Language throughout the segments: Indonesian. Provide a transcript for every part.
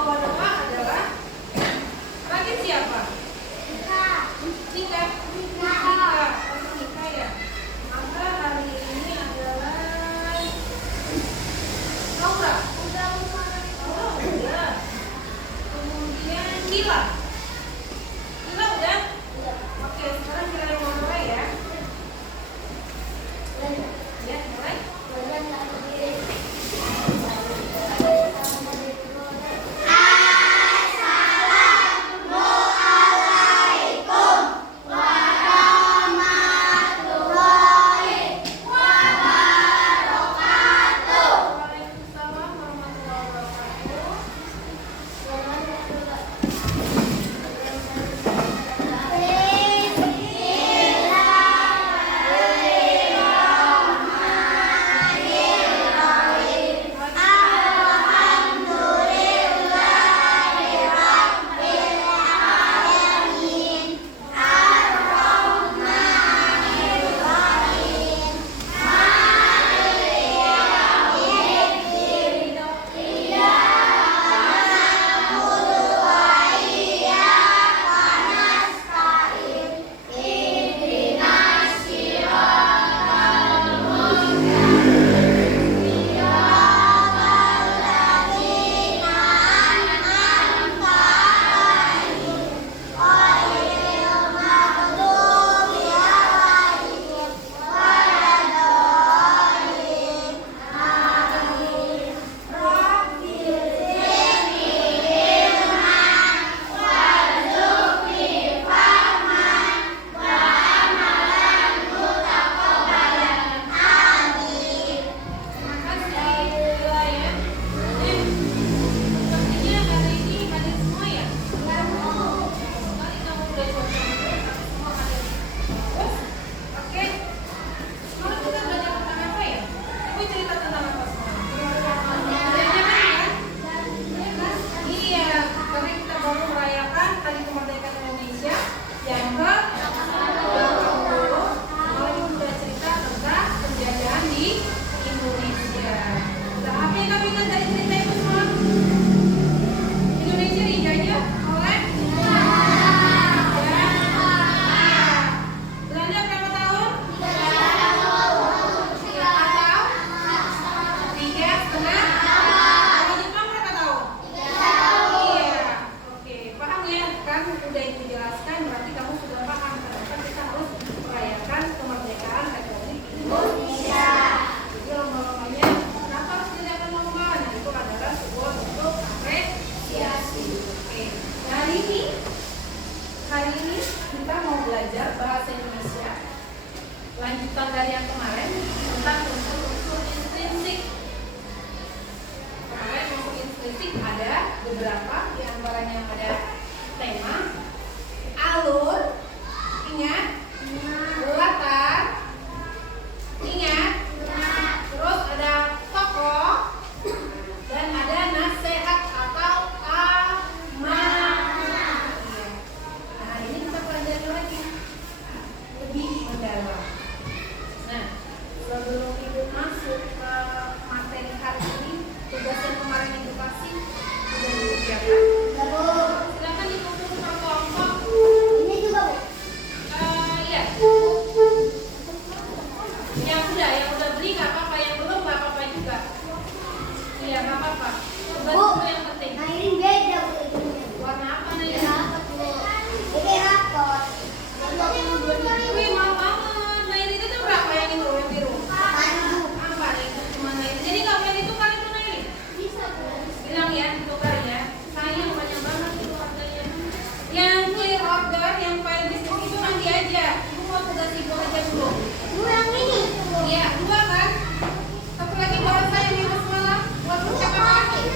bawa doa adalah rakit siapa? Tika. Tika ya. Maka hari ini adalah Laura. Udah. Kemudian Kila. Kila udah? Oke, sekarang kita yang mau mulai ya. Ya, mulai. Waalaikumsalam warahmatullahi wabarakatuh. Lanjutan dari yang kemarin tentang unsur-unsur intrinsik. Kemarin unsur intrinsik ada beberapa, diantaranya ada tema, alur, ingat, latar, ingat, terus ada tokoh, dan ada nasihat atau amanah. Nah, ini kita pelajari lagi lebih mendalam. Nah, sebelum ibu masuk ke materi hari ini, tugas yang kemarin ibu kasih sudah dikerjakan. Silakan dikumpulkan per kelompok. Ini juga Bu. Iya. Yang udah beli nggak apa-apa, yang belum nggak apa-apa juga. Iya, nggak apa-apa. Tugas Bu, itu yang penting. nah ini beda Bu itunya. Warna apa nih? Ini rapot Bu. Ini rapot. Wih, mahal banget. Nah, ini tuh berapa yang itu yang biru? Tandu. Apa itu cuma ini? Jadi nggak boleh ditukar itu nih. Bisa Bu. Bilang ya, ditukar ya. Sayang banyak banget itu harganya. Yang clear order, yang file bisnis itu nanti aja. Ibu mau tugas ibu aja dulu. Bu yang ini. Iya, dua kan? Satu lagi bawa saya minggu semalam buat percakapan.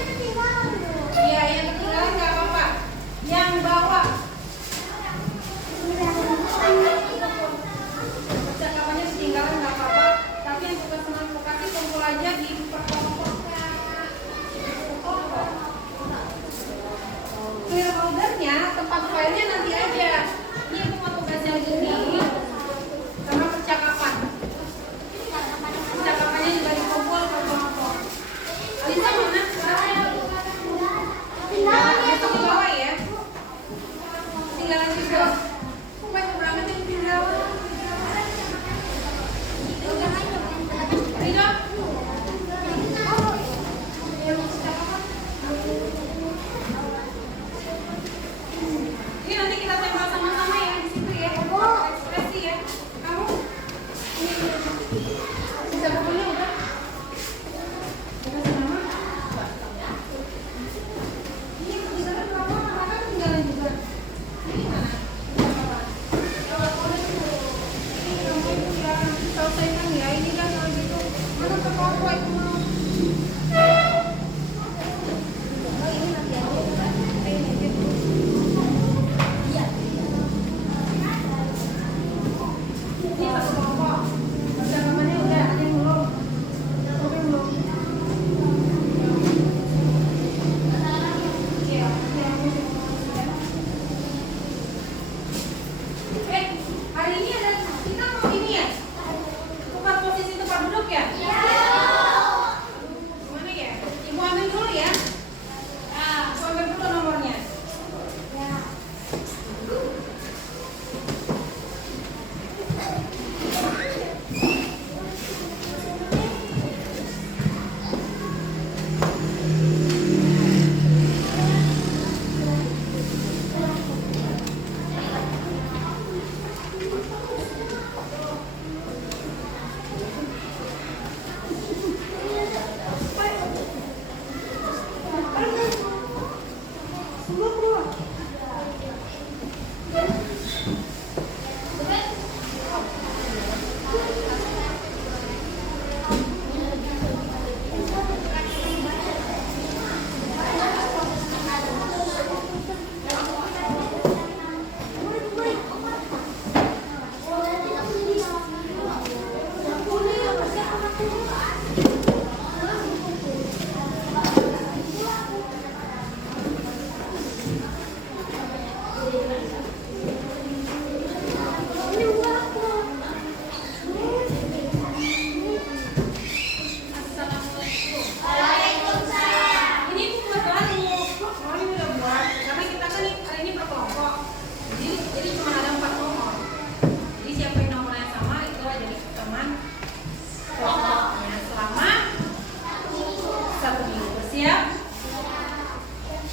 1 minggu. Siap?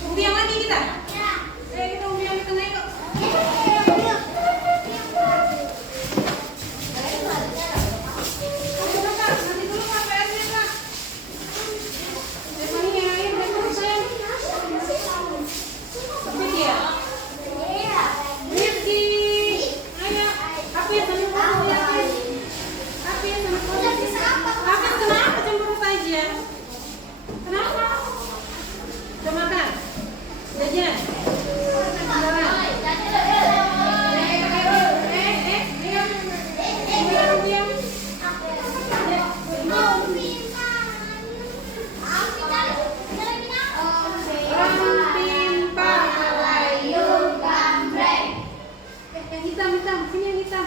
Umpiang lagi kita? Kita umpiang di tengah yuk. Nanti dulu Pak, PR-nya Pak. Temanya air, dan sayang. Sampai dia. Rifki. Ayo. Apa ya sama kamu ya? Apa ya sama kamu? Apa kenapa cemburu aja? Kenapa? Udah makan? Jajan? Hitam, sini yang hitam.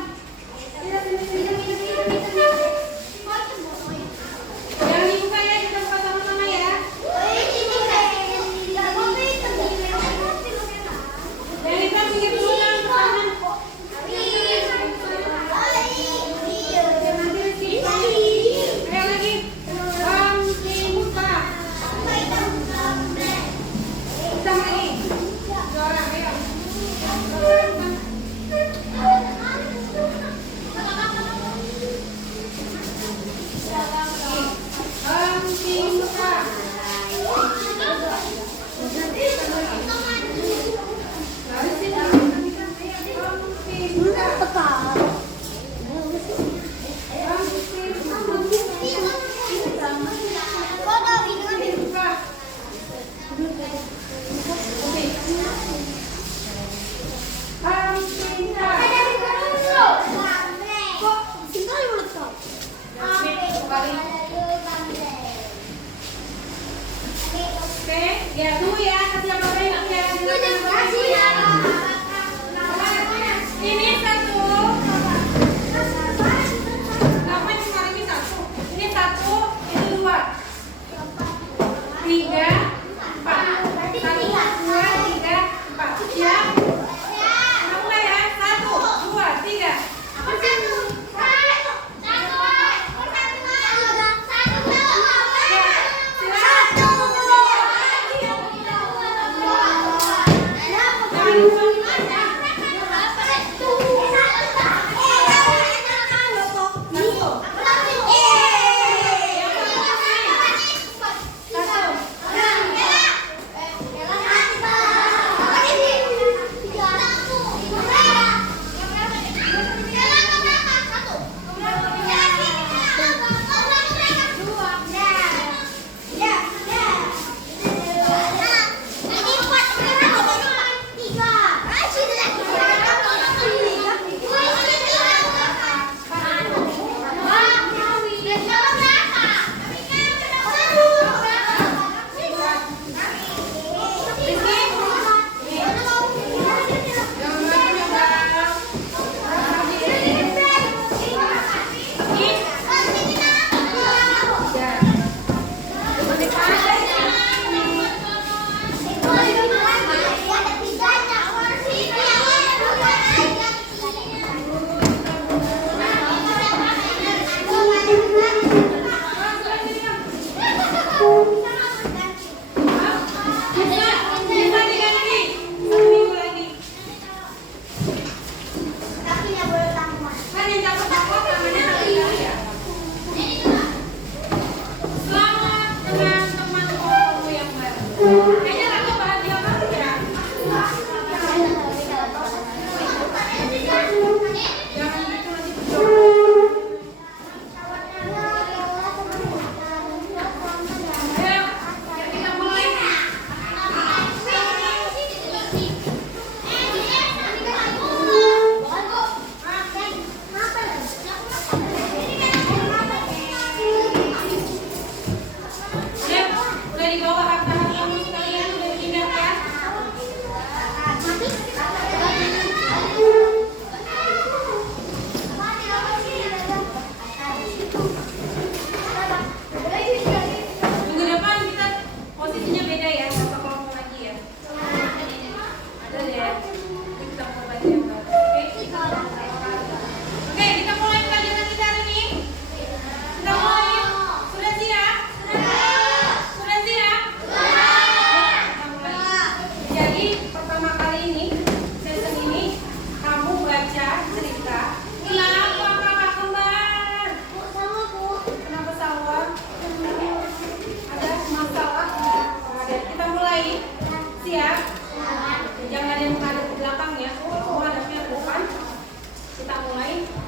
Jangan dibuka ya, kita buka sama-sama ya. Yang hitam pinggir dulu kan, tangan. Ayo lagi. Pimpa. Hitam lagi. 2 orang, ayo. Oke, ya tunggu ya, kasih apa lagi ya? Ini 1. Ngapain kemarin ini 1? Ini 1, ini 2. 3, 4. 1, 2, 3, 4. Ya? Kamu ya? 1, 2, 3.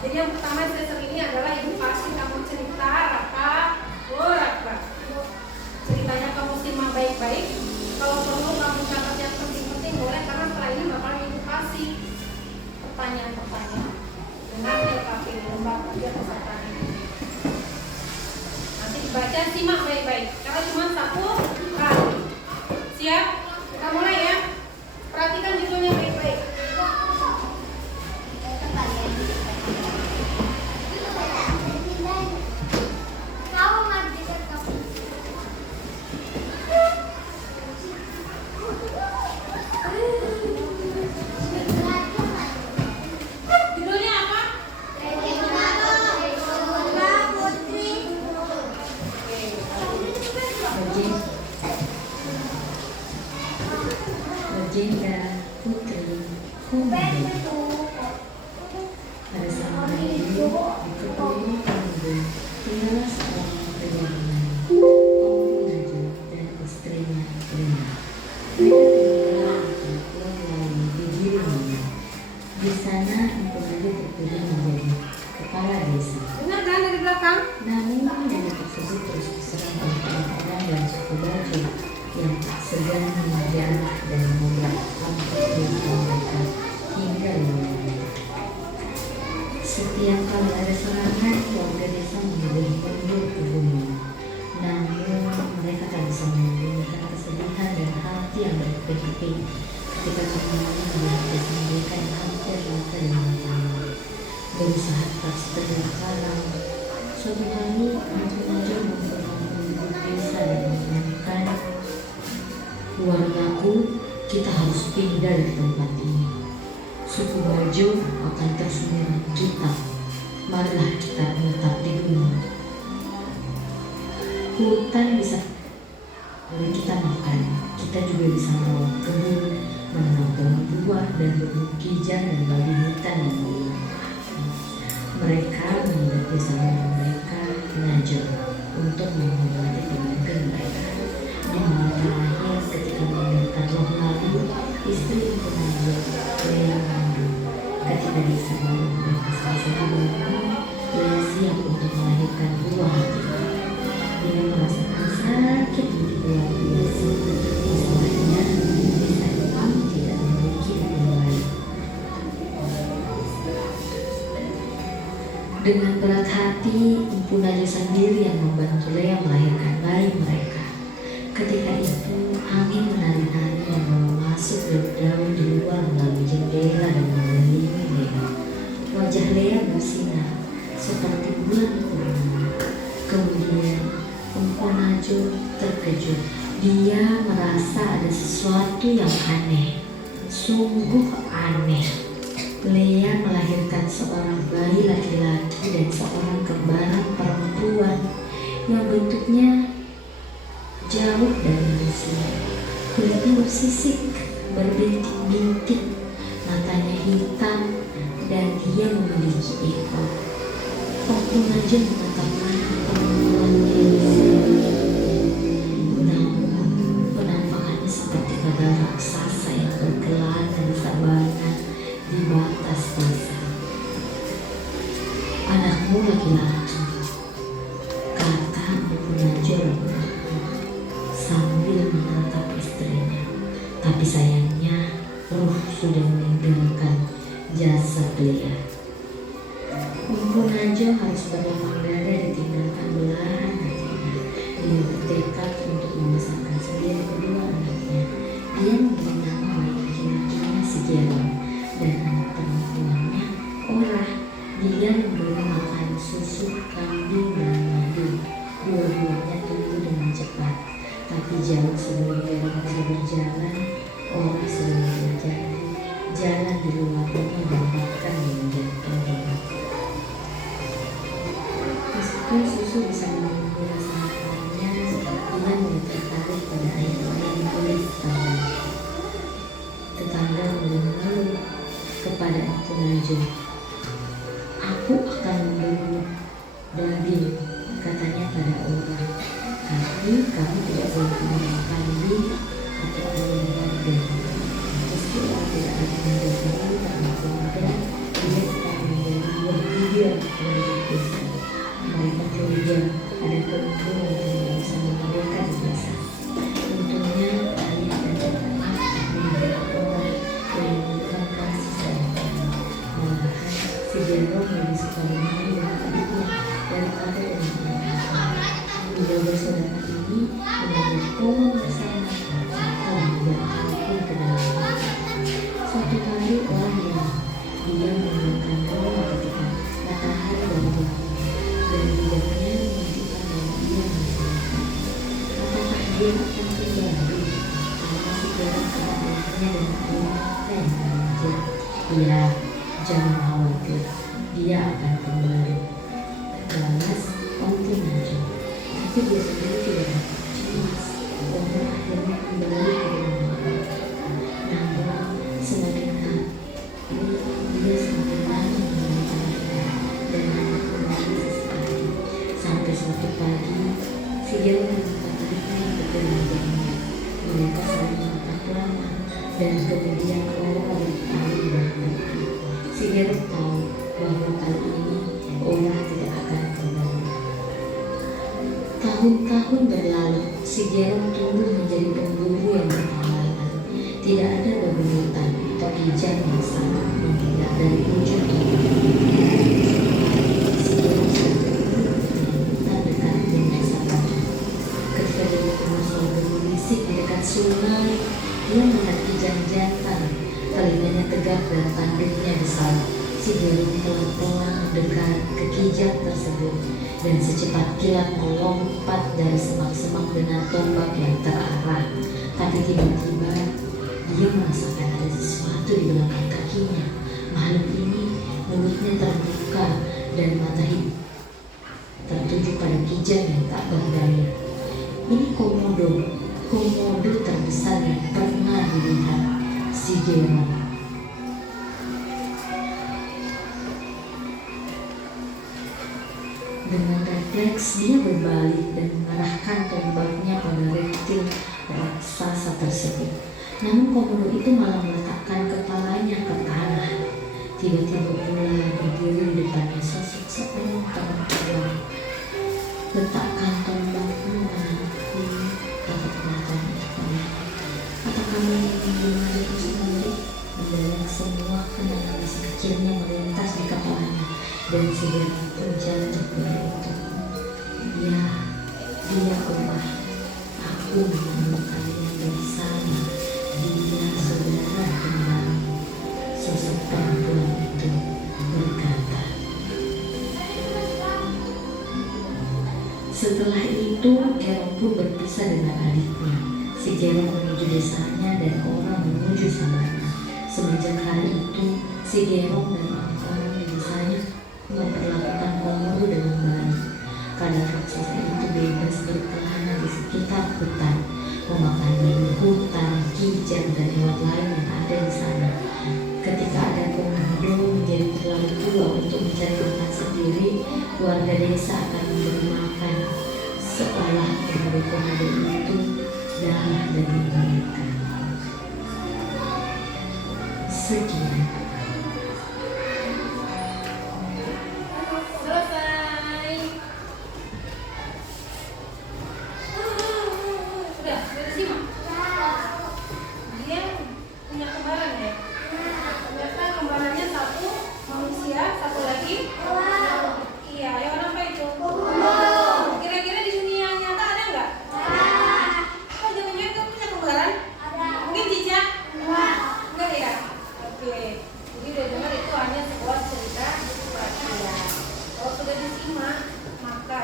Jadi yang pertama sesar ini adalah edukasi kamu cerita Raka. Oh Raka, ceritanya kamu simak baik-baik. Kalau perlu kamu catat yang penting-penting boleh, karena setelah ini bakal edukasi pertanyaan-pertanyaan dengan LKP lembar kerja pesertanya. Nanti dibaca, simak baik-baik karena cuma satu kali. Siap? Kita mulai ya. Perhatikan judulnya baik-baik. Judulnya apa? Legenda Putri Komodo. Pada zaman dulu di Kepulauan Komodo tinggallah seorang perjalanan Komodo dan istrinya Lena. Mereka tinggal di pulau lain di Girimanya. Di sana Komodo terpilih menjadi kepala desa. Dengar kan dari belakang? Namun desa tersebut terus diserang oleh orang-orang dan suku Bajau yang tak segan mengejar dan memberontak mereka hingga wilayah. Setiap kali ada serangan, warga desa memilih mundur ke gunung. Namun mereka tak bisa menyembunyikan kesedihan dan hati yang berkeping-keping ketika semuanya melihat desa mereka yang hampir rata dengan tanah. Berusaha tetap setegar karang. Suatu hari, Mungkin Aja memberitahu penduduk desa dan mengumumkan, "Keluargaku, kita harus pindah dari tempat ini. Suku Bajau akan terus menyerang kita. Marilah kita menetap di gunung. Hutan bisa boleh kita makan. Kita juga bisa merawat kebun, menanam pohon buah dan bermukijam dan bagi hutan yang luas." Mereka membuat desa mereka Ngajau untuk menghormati pemimpin mereka. Di malam terakhir ketika mengantarkan roh lalu, istri Mungkin Aja Lea mengandung. Ketika desa baru mereka selesai dibangun, Lea siap untuk melahirkan buah hatinya. Dia merasakan sakit di luar biasa. Masalahnya, desa ini tidak memiliki ibu lain. Dengan berat hati, Mungkin Aja sendiri yang membantu Lea melahirkan bayi mereka. Ketika itu, angin menari-nari dan membawa masuk daun di luar melalui jendela dan mengelilingi Lea. Wajah Lea bersinar seperti bulan purnama. Kemudian, Mungkin Aja terkejut. Dia merasa ada sesuatu yang aneh, sungguh aneh. Lea melahirkan seorang bayi laki-laki dan seorang kembaran perempuan yang bentuknya jauh dari manusia. Kulitnya bersisik, berbintik-bintik, matanya hitam, dan dia memiliki ekor. Mungkin Aja mengatakan perempuannya namun penampakannya seperti kadal raksasa yang berkelana di sabana di batas desa. "Anakmu laki-laki," kata Mungkin Aja sambil menatap istrinya. Tapi sayangnya ruh sudah meninggalkan jasad Lea. Mungkin Aja harus berlapang dada ditinggalkan belahan hatinya. Dia bertekad untuk membesarkan sendiri kedua anaknya. Dia memberi nama bayi laki-lakinya Sejalan dan anak perempuannya Orah. Dia memberi makan susu, kambing, dan madu. Dua-duanya tumbuh dengan cepat. Tapi jauh sebelum Lea bisa berjalan, Orah sudah belajar jalan di luar rumah dan bahkan menjatuh hebat. Meskipun susu bisa menunggu rasa laparnya, dia mulai tertarik pada ayam-ayam kulit tawar. Tetangga mulai mengeluh kepada Mungkin Aja. "Aku akan memberi daging," katanya pada Orah. "Tapi kamu tidak boleh mengenal kambing atau ayam warga." Meski Orah tidak ada menjadi tak mampu makan, dia tetap memberi buah biji dia penduduk desa. Mereka curiga ada perempuan yang tidak bisa mendengarkan di desa. Untungnya ayah dan bapaknya menjadi orang yang memberikan kasih sayang. Malahan si Jerome lebih suka bermain dengan adiknya daripada dengan anaknya. Dua bersaudara ini menjadi pohon bersama dan membiarkan pun ke dalam. Suatu hari orang bilang dia menggunakan doa ketika matahari baru bangun dan lidahnya menunjukkan bahwa dia melaksanakan. Apakah dia akan kembali? Karena si Jerome keadaannya dengan ayah yang mengajar. Ya, jangan khawatir, dia akan kembali. Balas Om Najwa. Tapi dia sendiri tidak cemas. Omro akhirnya kembali ke rumah. Namun semakin hari dia semakin lama mengenal anaknya dan hanya kembali sesekali. Sampai suatu pagi, si Jerome menemukan adiknya berjalan-jalan. Mereka saling menatap lama dan kemudian Ola berpaling dan pergi. Si Jerome tahu bahwa kali ini Ola tidak akan kembali. Tahun-tahun berlalu, si Jerome tumbuh menjadi pemburu yang berpengalaman. Tidak ada bebutan atau kijang yang sama menghindar dari ujung ke ujung. Si Jerome sedang berburu di hutan dekat desa Batu. Ketika dia bertemu suara berisik di dekat sungai, dia melihat kijang jantan. Telinganya tegak dan tanduknya besar. Si Jerome pelan-pelan mendekat ke kijang tersebut dan secepat kilat melompat dari semak-semak dengan tombak yang terarah. Tapi tiba-tiba dia merasakan ada sesuatu di belakang kakinya. Makhluk ini mulutnya terbuka dan mata hitam tertuju pada kijang yang tak berdaya. Ini komodo terbesar yang pernah dilihat si Jerome. Dengan refleks dia berbalik dan mengarahkan tombaknya pada reptil raksasa tersebut. Namun komodo itu malah meletakkan kepalanya ke tanah. Tiba-tiba pula berdiri di depannya sosok seorang perempuan. Letakkan tombakmu anakku, kata penonton itu. Apa kamu ingin mendengarku sendiri? Mendadak semua kenangan masa kecilnya melintas di kepalanya dan segera pun jatuh berlutut. Ya, dia Allah. Aku menemukannya dari sana. Dia saudara kembarku. Sosok perempuan itu berkata. Setelah itu, Jerome pun berpisah dengan adiknya. Si Jerome menuju desanya dan orang menuju sabana. Semenjak hari itu, si Jerome dan orang-orang di desanya memperlakukan komodo dengan baik. Kadang raksasa itu bebas berkelana di sekitar hutan, memakan babi hutan, kijang, dan hewan lain yang ada di sana. Ketika ada komodo menjadi terlalu tua untuk mencari makan sendiri, warga desa akan memberi makan, seolah dari komodo itu darah daging mereka. Sekian. Selesai. Sudah simak. Dia punya kembaran ya. Ternyata kembarannya satu manusia, satu lagi. Iya, yang apa itu? Kira-kira di dunia nyata ada nggak? Oh, jangan-jangan kamu punya kembaran? Mungkin Cica? Enggak ya? Oke. Jadi udah dengar itu hanya sebuah cerita rakyat. Kalau sudah disimak, maka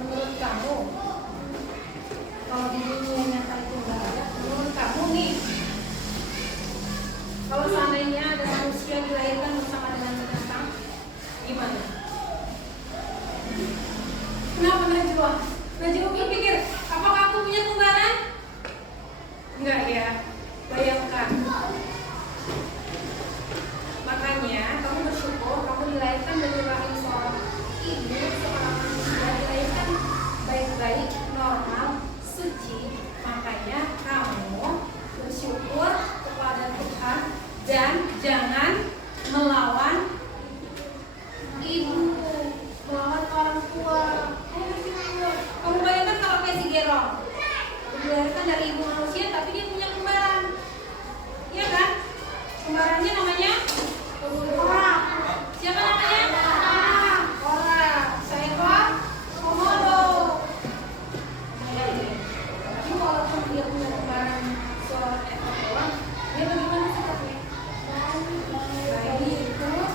menurut kamu, kalau di dunia nyata itu nggak ada, menurut kamu nih, kalau seandainya ada manusia dilahirkan bersama dengan binatang, gimana? Kenapa Najwa? Najwa berpikir, apakah aku punya kembaran? Enggak ya, bayangkan. Makanya kamu bersyukur kamu dilahirkan dari rahim seorang ibu, seorang manusia, dilahirkan baik-baik, normal, suci, dilahirkan dari ibu manusia, tapi dia punya kembaran. Iya kan? Kembarannya namanya Ora. Siapa namanya? Ora. Seekor komodo. Tapi walaupun dia punya kembaran seorang ekor doang, dia bagaimana sikapnya? Baik, terus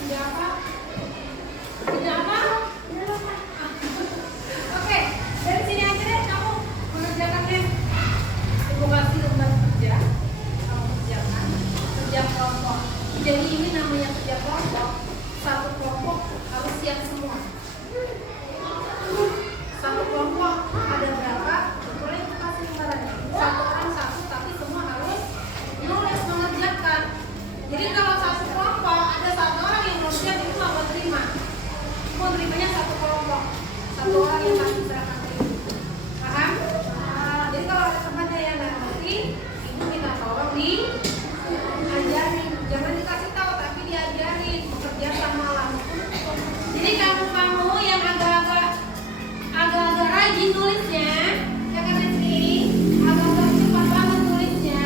tidak apa? Tidak apa? Oke, dari sini aja deh kamu mengerjakannya. Ibu kasih lembar kerja, kamu kerjakan kerja kelompok. Jadi ini namanya kerja kelompok. Satu kelompok harus siap semua. Satu kelompok ada berapa? Boleh ibu kasih lembarannya. Satu orang satu, tapi semua harus nulis mengerjakan. Jadi kalau satu kelompok ada satu orang yang belum siap, itu nggak mau terima. Mau terimanya satu kelompok, satu orang yang pasti serahkan ke ibu. Paham? Jadi kalau ada temannya yang nggak ngerti, ibu minta tolong diajarin. Jangan dikasih tahu, tapi diajarin bekerja sama langsung. Jadi kamu yang agak-agak rajin nulisnya, ya kan Rizky? Agak-agak cepat banget nulisnya,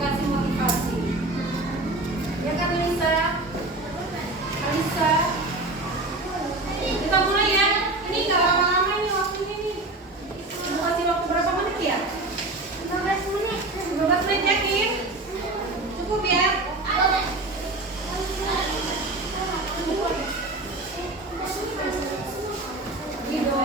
kasih motivasi. Ya kan Lisa? Alisa? Kita mulai ya. Ini nggak lama-lama nih waktunya nih. Mau kasih waktu berapa menit ya? 15 menit. 15 menit ya Kim? Cukup ya? Gitu.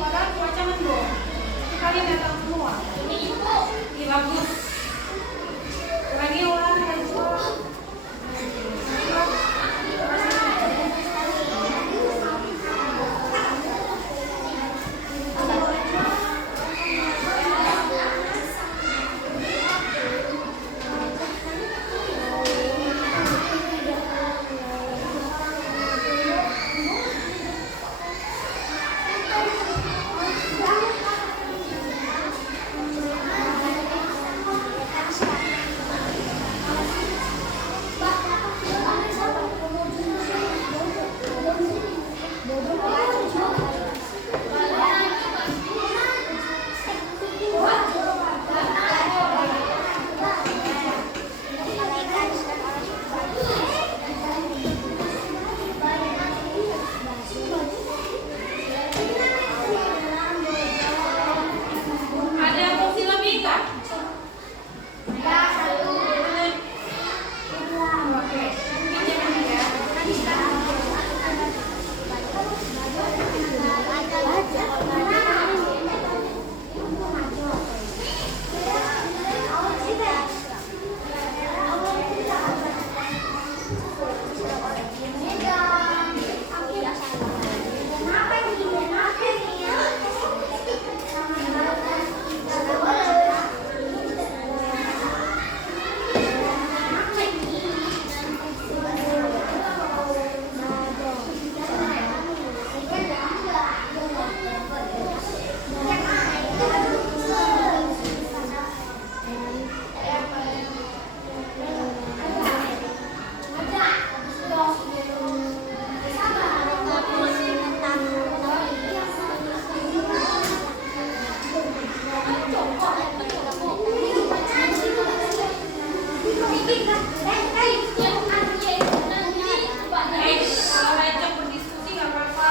padahal cuaca mendung. Tapi kalian datang semua. Ini bagus. Lagi orang aja. Kalau ajak berdiskusi nggak apa-apa.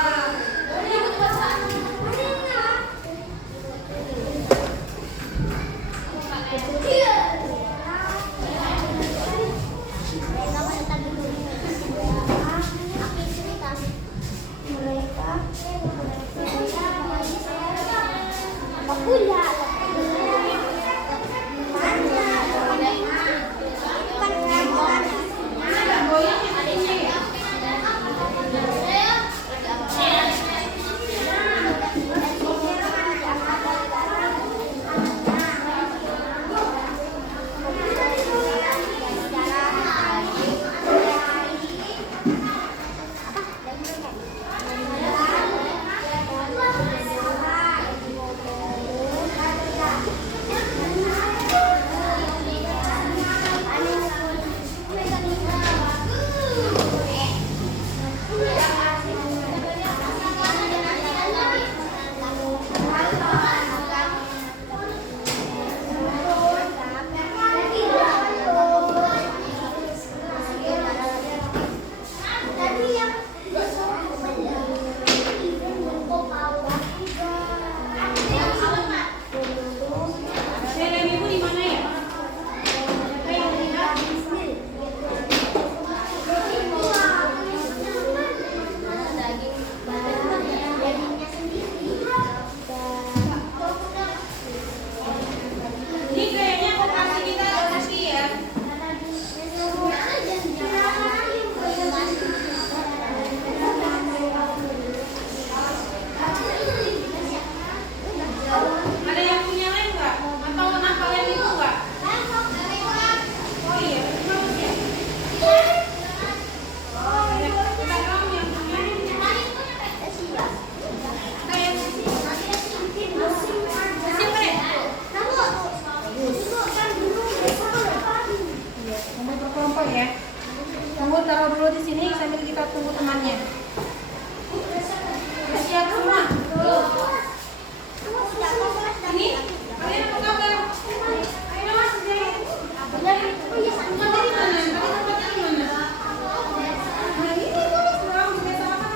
taruh dulu di sini sambil kita tunggu temannya. Siap semua? Ini kalian apa kabar? Ayo mas, dari mana? Dari mana? Nah ini tulis dong, biasa apa?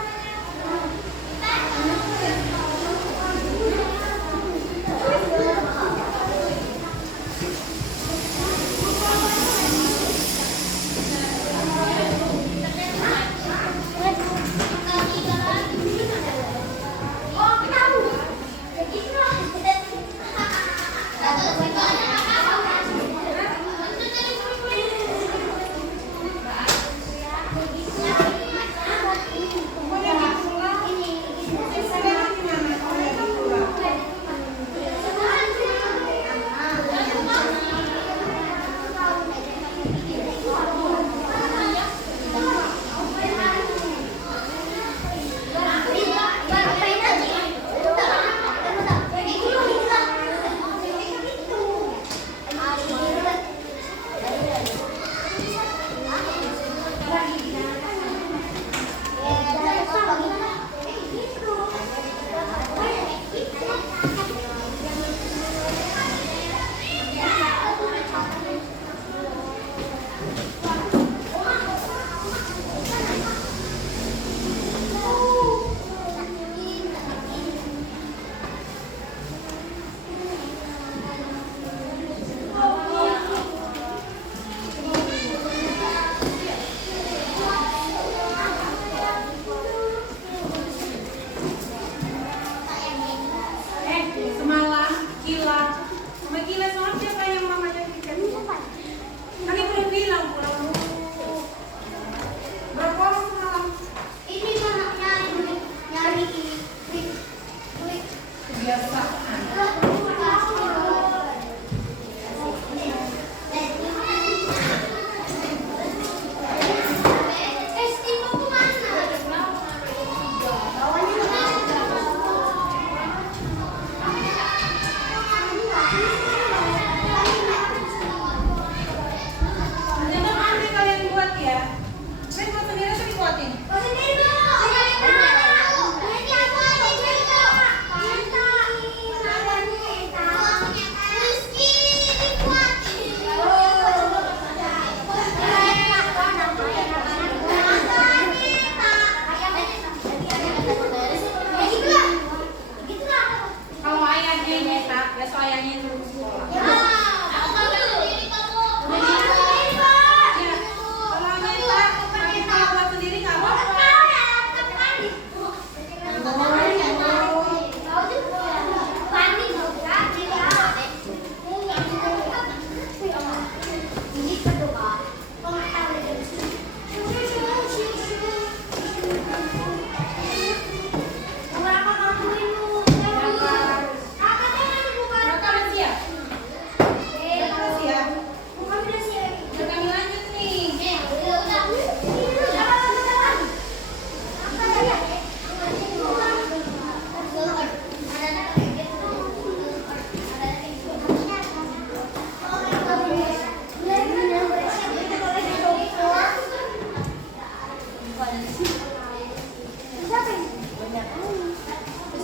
Siapa ini? Banyak.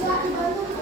Laki Bandung.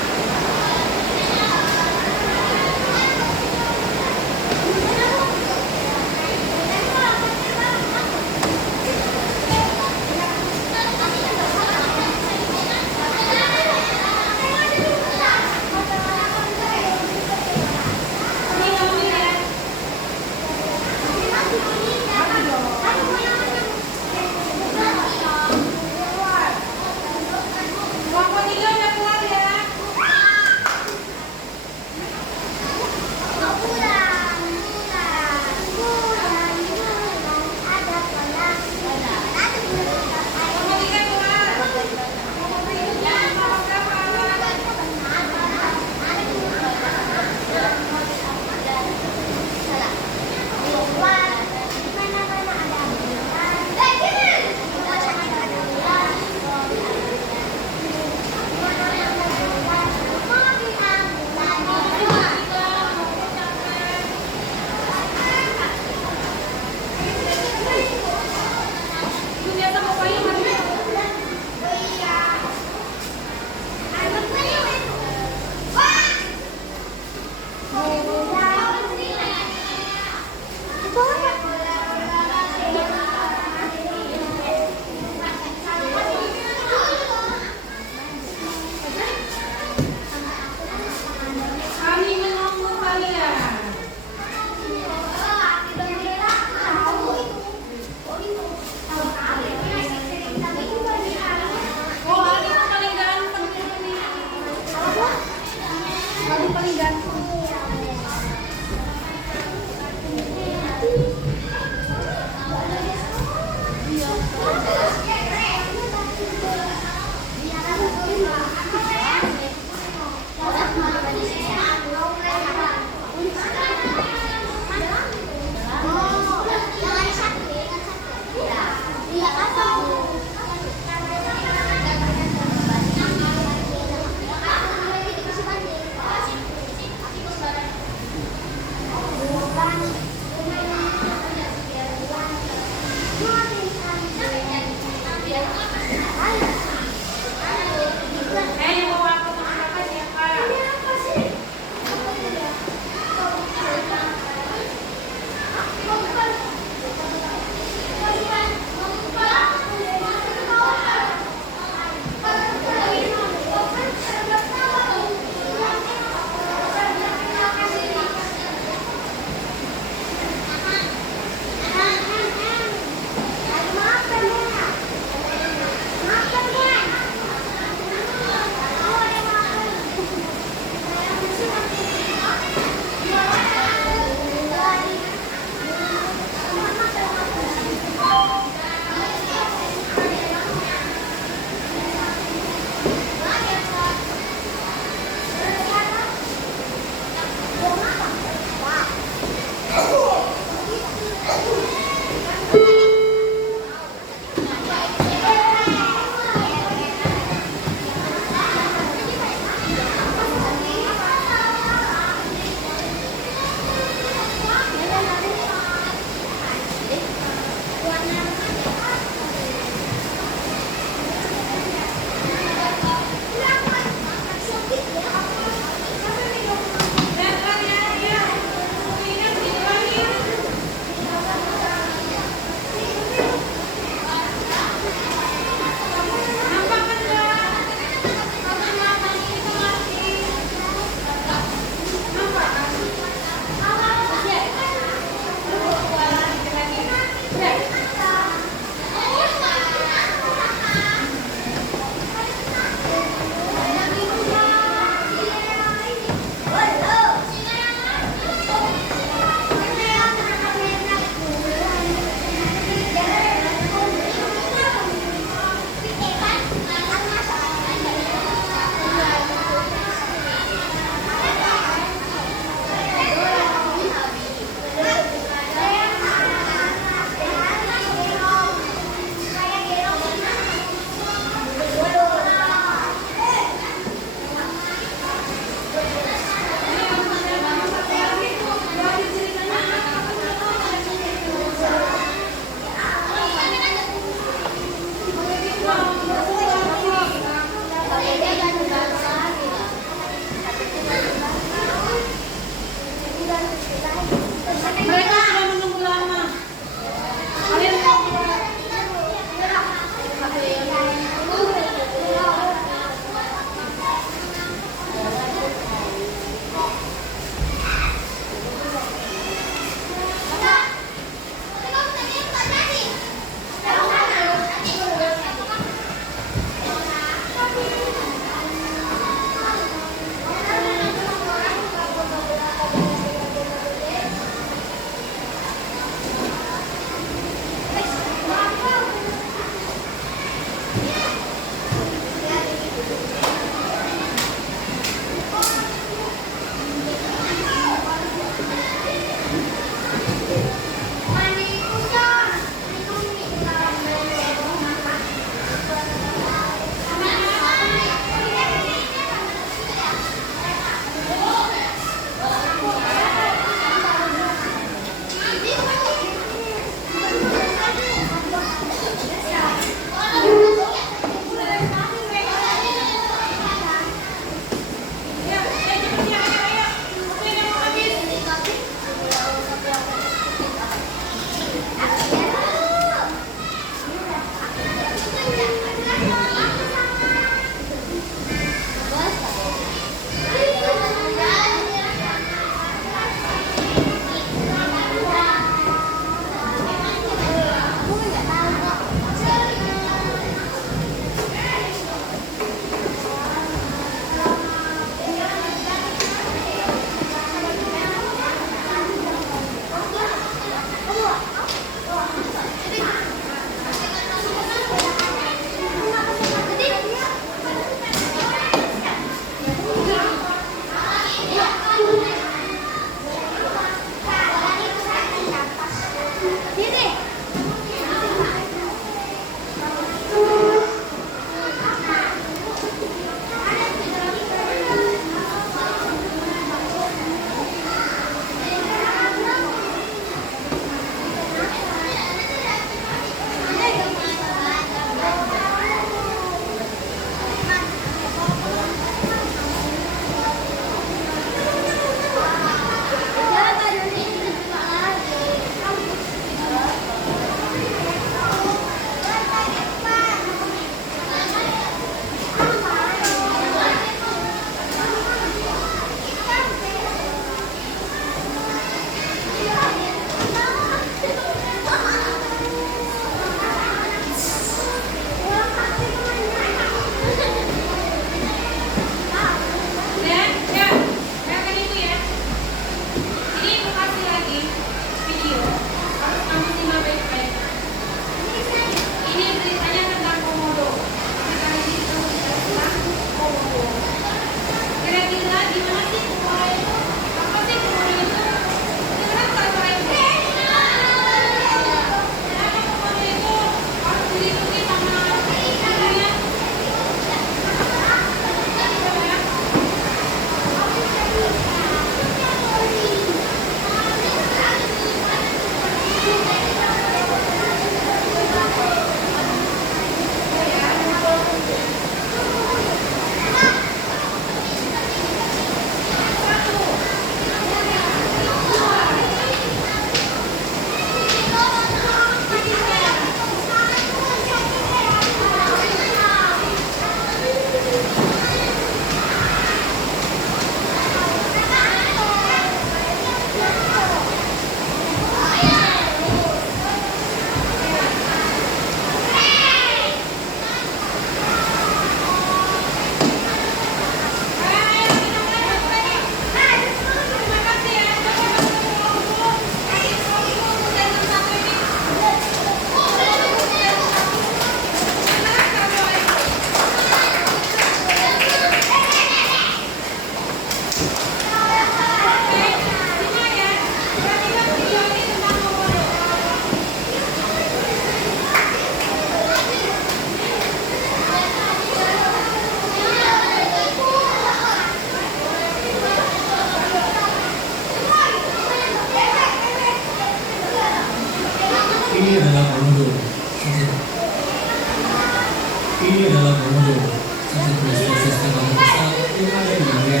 Komodo, salah satu spesies kembang besar yang ada di dunia.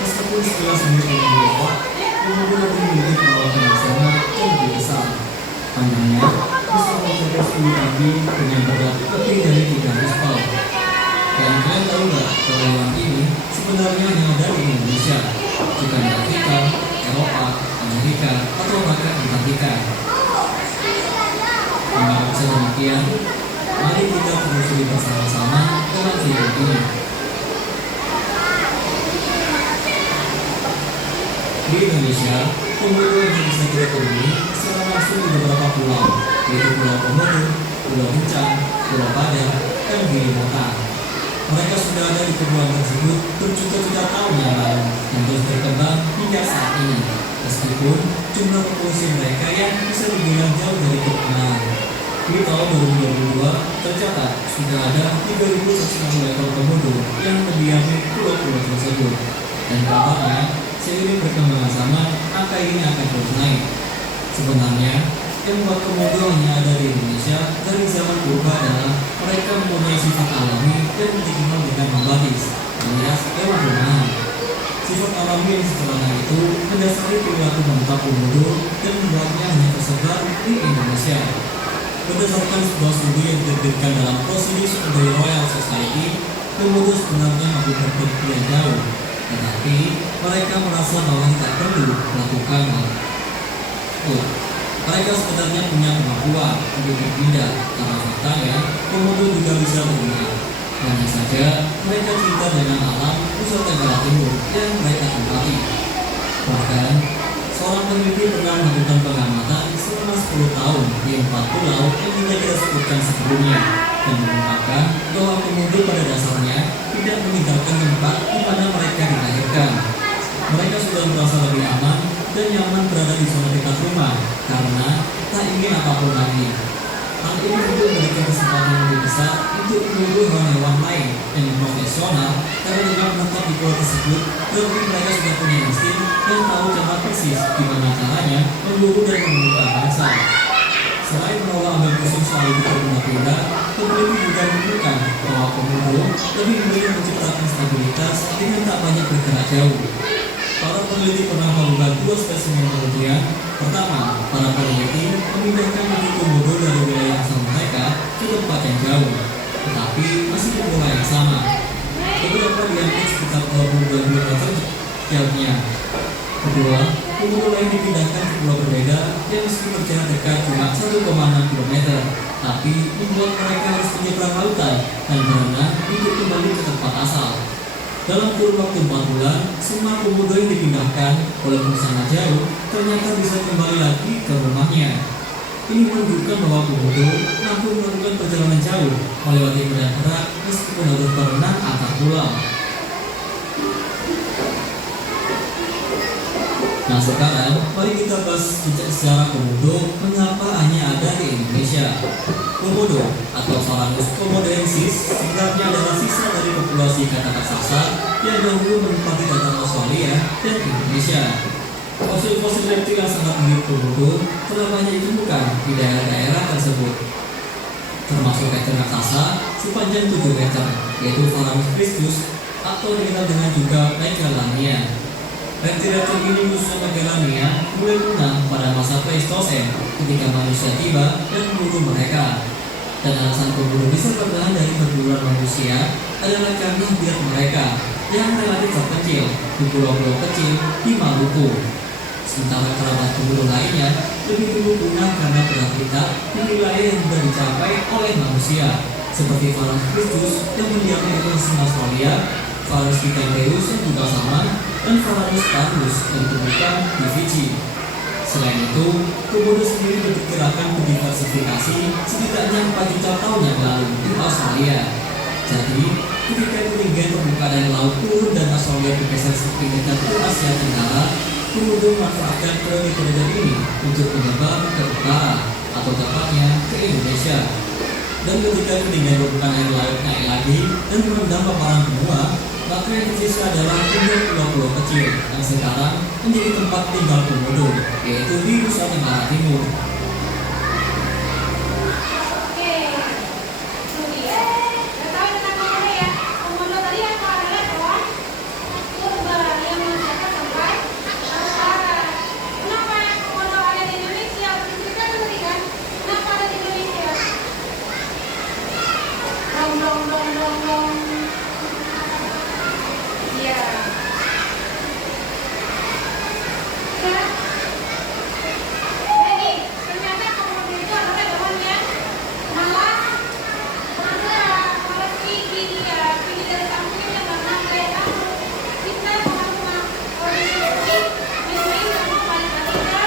Meskipun sekilas mirip dengan biawak, komodo lebih memiliki perawatan yang sama dan lebih besar. Panjangnya bisa mencapai 10 kaki dengan berat lebih dari 300 pound. Dan kalian tahu nggak kalau hewan ini sebenarnya hanya ada di Indonesia, bukan di Afrika, Eropa, Amerika, atau bahkan Antartika. Mengapa bisa demikian? Mari kita telusuri bersama-sama dalam video ini. Di Indonesia, komodo yang bisa kita temui secara langsung di beberapa pulau, yaitu Pulau Komodo, Pulau Bincang, Pulau Padar, dan Gili Mota. Mereka sudah ada di kepulauan tersebut berjuta-juta tahun yang lalu dan terus berkembang hingga saat ini. Meskipun jumlah populasi mereka yang bisa dibilang jauh dari kepunahan. Di tahun 2022 tercatat sudah ada 3.160 ekor komodo yang mendiami pulau-pulau tersebut. Dan kabarnya seiring perkembangan zaman, angka ini akan terus naik. Sebenarnya, yang membuat komodo hanya ada di Indonesia dari zaman purba adalah mereka mempunyai sifat alami yang dikenal dengan membatis, alias hewan rumahan. Sifat alami yang sederhana itu mendasari perilaku menetap komodo dan membuatnya hanya tersebar di Indonesia. Berdasarkan sebuah studi yang diterbitkan dalam Proceedings of the Royal Society, komodo sebenarnya mampu berpergian jauh, tetapi mereka merasa bahwa tak perlu melakukan hal itu. Mereka sebenarnya punya kemampuan untuk berpindah karena faktanya komodo juga bisa berenang. Hanya saja mereka cinta dengan alam Nusa Tenggara Timur yang mereka tempati. Bahkan seorang peneliti pernah melakukan pengamatan selama 10 tahun di 4 pulau yang tidak kita sebutkan sebelumnya dan mengungkapkan bahwa komodo pada dasarnya tidak meninggalkan tempat di mana mereka dilahirkan. Mereka sudah merasa lebih aman dan nyaman berada di zona dekat rumah karena tak ingin apapun lagi. Hal ini juga memberikan kesempatan yang lebih besar untuk menunggu hewan-hewan lain yang profesional karena dengan menetap di pulau tersebut, berarti mereka sudah punya insting dan tahu cara persis gimana caranya memburu dan menemukan mangsa. Selain menolak ambil pusing soal itu berpindah-pindah, peneliti juga menemukan bahwa komodo lebih memilih menciptakan stabilitas dengan tak banyak bergerak jauh. Para peneliti pernah melakukan 2 spesimen penelitian. Pertama, para peneliti memindahkan kucing komodo dari wilayah asal mereka ke tempat yang jauh, tetapi masih di pola yang sama. Beberapa diambil sekitar 22 km jauhnya. Kedua, komodo lain dipindahkan ke pulau berbeda yang meski berjarak dekat cuma 1,6 km, tapi membuat mereka harus menyeberang lautan dan berenang untuk kembali ke tempat asal. Dalam kurun waktu 4 bulan, semua komodo yang dipindahkan walaupun sangat jauh ternyata bisa kembali lagi ke rumahnya. Ini menunjukkan bahwa komodo mampu melakukan perjalanan jauh melewati medan berat meskipun harus berenang antar pulau. Nah sekarang, mari kita bahas sejarah komodo mengapa hanya ada di Indonesia. Komodo atau Varanus komodoensis sebenarnya adalah sisa dari populasi kata raksasa yang dahulu menempati dataran Australia dan Indonesia. Fosil-fosil reptil yang sangat mirip komodo telah banyak ditemukan di daerah-daerah tersebut, termasuk reptil raksasa sepanjang 7 meter, yaitu Varanus priscus atau dikenal dengan juga Megalania. Reptil-reptil ini khususnya Megalania mulai punah pada masa Pleistosen ketika manusia tiba dan memburu mereka. Dan alasan komodo bisa bertahan dari perburuan manusia adalah karena diet mereka yang relatif terkecil di pulau-pulau kecil di Maluku. Sementara kerabat komodo lainnya lebih dulu punah karena berhabitat di wilayah yang sudah dicapai oleh manusia, seperti Varanus priscus yang mendiami di Australia, Varanus pithecanthus yang juga sama, dan Varanus parvus yang ditemukan di Fiji. Selain itu, komodo sendiri diperkirakan didiversifikasi setidaknya 4 juta tahun yang lalu di Australia. Jadi, ketika ketinggian permukaan air laut turun dan Australia bergeser sedikit ke Asia Tenggara, komodo memanfaatkan periode perjalanan ini untuk menyebar ke utara atau tepatnya ke Indonesia. Dan ketika ketinggian permukaan air laut naik lagi dan merendam paparan benua, maka yang tersisa adalah pulau-pulau kecil yang sekarang menjadi tempat tinggal komodo, yaitu di Nusa Tenggara Timur. Oke, itu dia. Udah tahu tentang gonggong. Iya. Ya. Jadi ternyata komodo itu adalah hewan yang malas pergi dia, pergi dari kampungnya karena kayak kamu. Kita sama-sama orang pergi main-main dengan paling ketiga.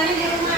Katanya di rumah